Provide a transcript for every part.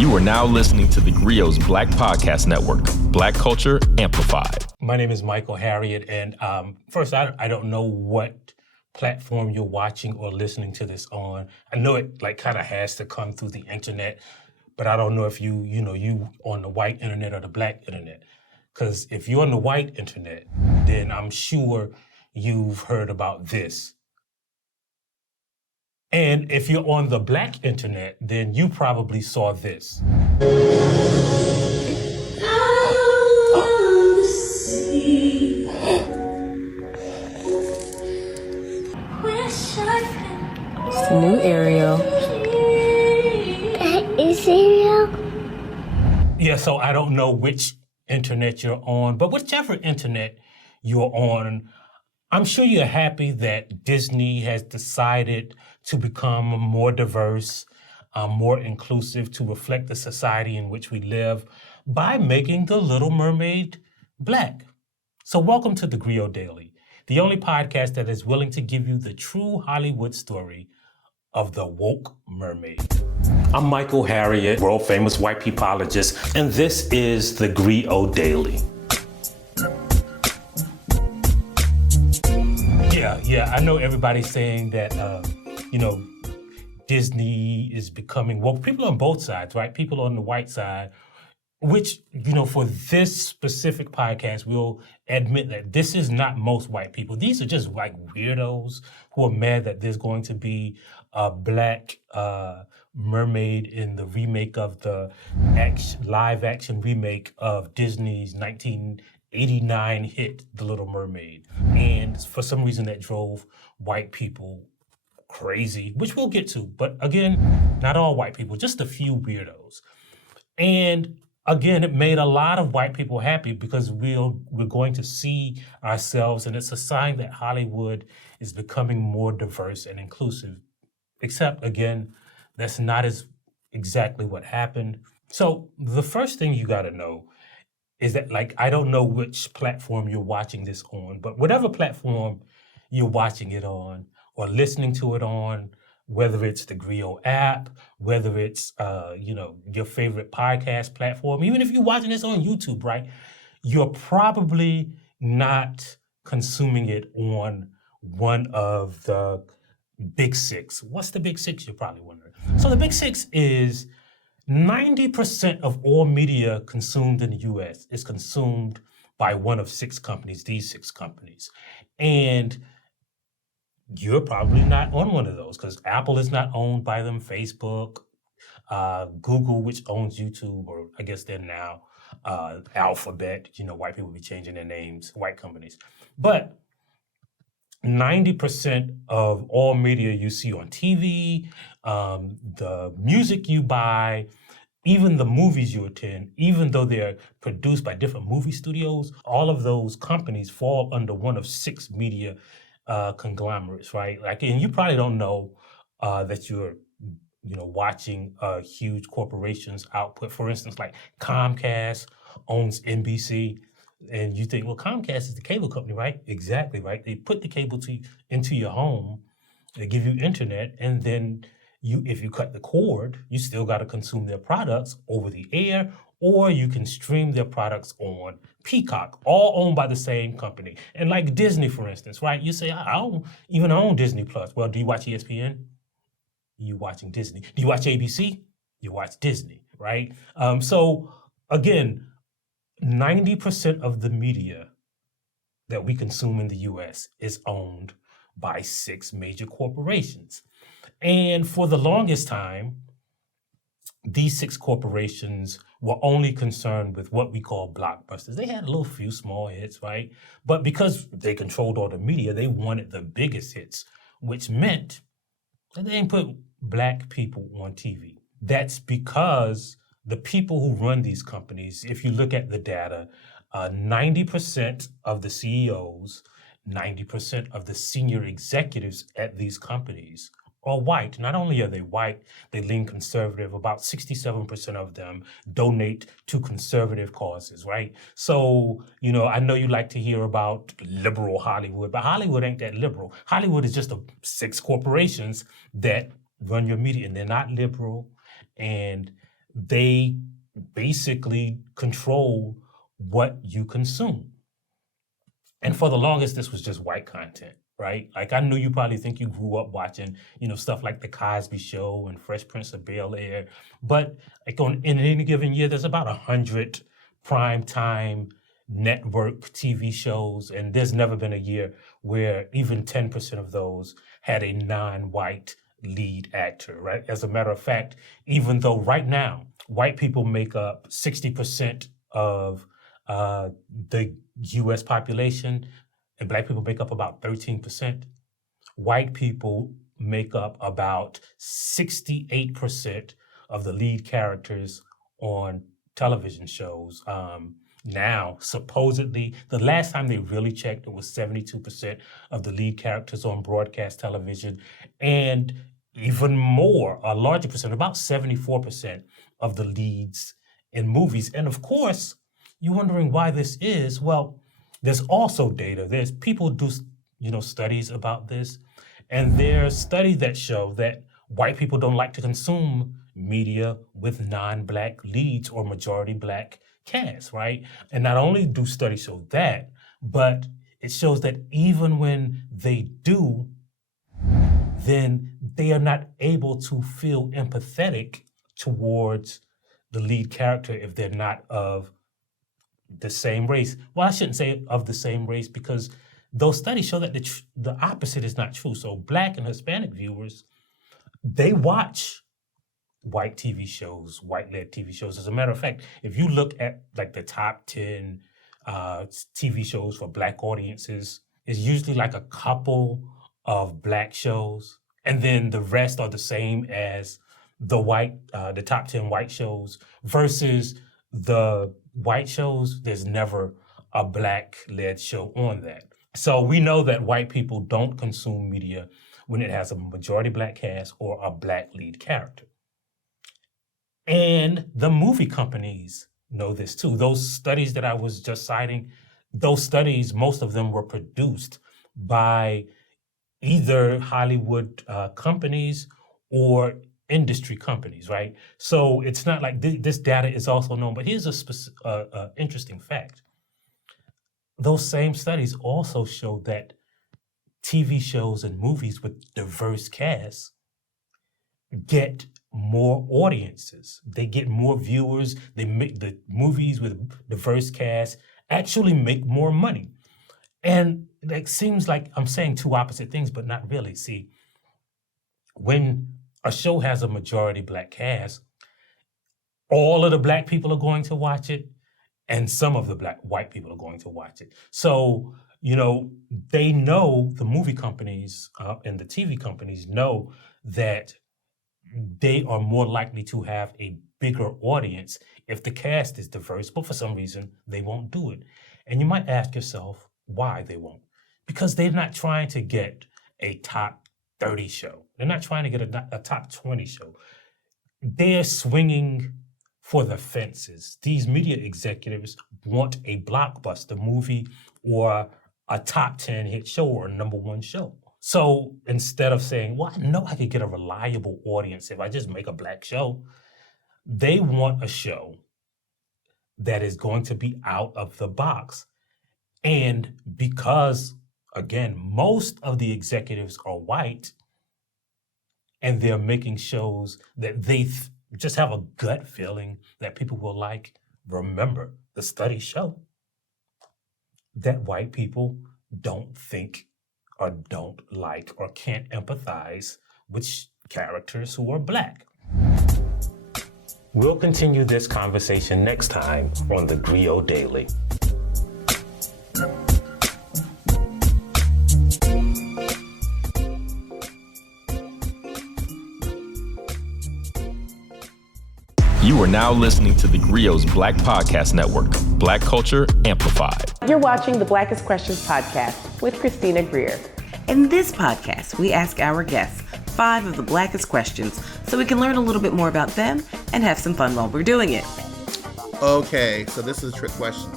You are now listening to theGrio's Black Podcast Network, Black Culture Amplified. My name is Michael Harriet, and first, I don't know what platform you're watching or listening to this on. I know it kind of has to come through the internet, but I don't know if you on the white internet or the black internet. Because if you're on the white internet, then I'm sure you've heard about this. And if you're on the black internet, then you probably saw this. It's the new Ariel. That is Ariel? Yeah, so I don't know which internet you're on, but whichever internet you're on, I'm sure you're happy that Disney has decided to become more diverse, more inclusive, to reflect the society in which we live by making the Little Mermaid black. So welcome to theGrio Daily, the only podcast that is willing to give you the true Hollywood story of the woke mermaid. I'm Michael Harriet, world famous white peopleologist, and this is theGrio Daily. Yeah, I know everybody's saying that, Disney is becoming woke. People on both sides, right? People on the white side, which, for this specific podcast, we'll admit that this is not most white people. These are just like weirdos who are mad that there's going to be a black mermaid in the remake of the live action remake of Disney's 1989 hit, The Little Mermaid. And for some reason that drove white people crazy, which we'll get to. But again, not all white people, just a few weirdos. And again, it made a lot of white people happy because we're going to see ourselves, and it's a sign that Hollywood is becoming more diverse and inclusive. Except, again, that's not exactly what happened. So the first thing you got to know is that, I don't know which platform you're watching this on, but whatever platform you're watching it on or listening to it on, whether it's the theGrio app, whether it's, your favorite podcast platform, even if you're watching this on YouTube, right, you're probably not consuming it on one of the big six. What's the big six, you're probably wondering. So the big six is 90% of all media consumed in the U.S. is consumed by one of six companies, these six companies. And you're probably not on one of those because Apple is not owned by them, Facebook, Google, which owns YouTube, or I guess they're now Alphabet. White people be changing their names, white companies. But 90% of all media you see on TV, the music you buy, even the movies you attend, even though they're produced by different movie studios, all of those companies fall under one of six media conglomerates, right? And you probably don't know that you're, watching a huge corporation's output. For instance, like Comcast owns NBC, and you think, well, Comcast is the cable company, right? Exactly, right? They put the cable into your home, they give you internet, and then if you cut the cord, you still got to consume their products over the air, or you can stream their products on Peacock, all owned by the same company. And like Disney, for instance, right? You say, I don't even own Disney Plus. Well, do you watch ESPN? You watching Disney. Do you watch ABC? You watch Disney, right? So again, 90% of the media that we consume in the US is owned by six major corporations. And for the longest time, these six corporations were only concerned with what we call blockbusters. They had a few small hits, right? But because they controlled all the media, they wanted the biggest hits, which meant that they didn't put black people on TV. That's because the people who run these companies, if you look at the data, 90% of the CEOs, 90% of the senior executives at these companies are white. Not only are they white, they lean conservative. About 67% of them donate to conservative causes, right? So, I know you like to hear about liberal Hollywood, but Hollywood ain't that liberal. Hollywood is just six corporations that run your media, and they're not liberal, and they basically control what you consume. And for the longest, this was just white content, right? Like, I knew you probably think you grew up watching, stuff like The Cosby Show and Fresh Prince of Bel-Air. But like in any given year, there's about 100 primetime network TV shows. And there's never been a year where even 10% of those had a non-white lead actor, right? As a matter of fact, even though right now, white people make up 60% of the U.S. population, and black people make up about 13%. White people make up about 68% of the lead characters on television shows. Now, supposedly, the last time they really checked, it was 72% of the lead characters on broadcast television, and even more, a larger percent, about 74% of the leads in movies. And of course, you're wondering why this is. Well, there's also data. There's people do, studies about this, and there's studies that show that white people don't like to consume media with non-black leads or majority black casts, right? And not only do studies show that, but it shows that even when they do, then they are not able to feel empathetic towards the lead character if they're not of the same race. Well, I shouldn't say of the same race, because those studies show that the opposite is not true. So black and Hispanic viewers, they watch white TV shows, white-led TV shows. As a matter of fact, if you look at like the top 10 TV shows for black audiences, it's usually like a couple of black shows, and then the rest are the same as the top 10 white shows, versus the white shows, there's never a black-led show on that. So we know that white people don't consume media when it has a majority black cast or a black lead character. And the movie companies know this too. Those studies that I was just citing, those studies, most of them were produced by either Hollywood companies or industry companies, right? So it's not like this data is also known, but here's a interesting fact. Those same studies also show that TV shows and movies with diverse casts get more audiences. They get more viewers. They make the movies with diverse casts actually make more money. And it seems like I'm saying two opposite things, but not really. See, when a show has a majority black cast, all of the black people are going to watch it, and some of the white people are going to watch it. So, they know, the movie companies and the TV companies know that they are more likely to have a bigger audience if the cast is diverse, but for some reason, they won't do it. And you might ask yourself why they won't. Because they're not trying to get a top 30 show. They're not trying to get a top 20 show. They're swinging for the fences. These media executives want a blockbuster movie or a top 10 hit show or a number one show. So instead of saying, well, I know I could get a reliable audience if I just make a black show, they want a show that is going to be out of the box. And because, again, most of the executives are white, and they're making shows that they just have a gut feeling that people will like. Remember, the studies show that white people don't think or don't like or can't empathize with characters who are black. We'll continue this conversation next time on theGrio Daily. You are now listening to theGrio's Black Podcast Network, Black Culture Amplified. You're watching the Blackest Questions podcast with Christina Greer. In this podcast, we ask our guests 5 of the blackest questions so we can learn a little bit more about them and have some fun while we're doing it. Okay, so this is a trick question.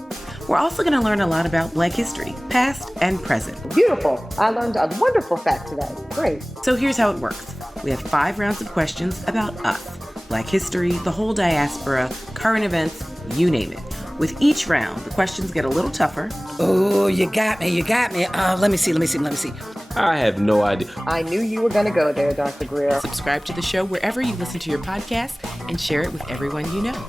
We're also going to learn a lot about Black history, past and present. Beautiful. I learned a wonderful fact today. Great. So here's how it works. We have 5 rounds of questions about us, Black history, the whole diaspora, current events, you name it. With each round, the questions get a little tougher. Oh, you got me. Let me see. I have no idea. I knew you were going to go there, Dr. Greer. Subscribe to the show wherever you listen to your podcast and share it with everyone you know.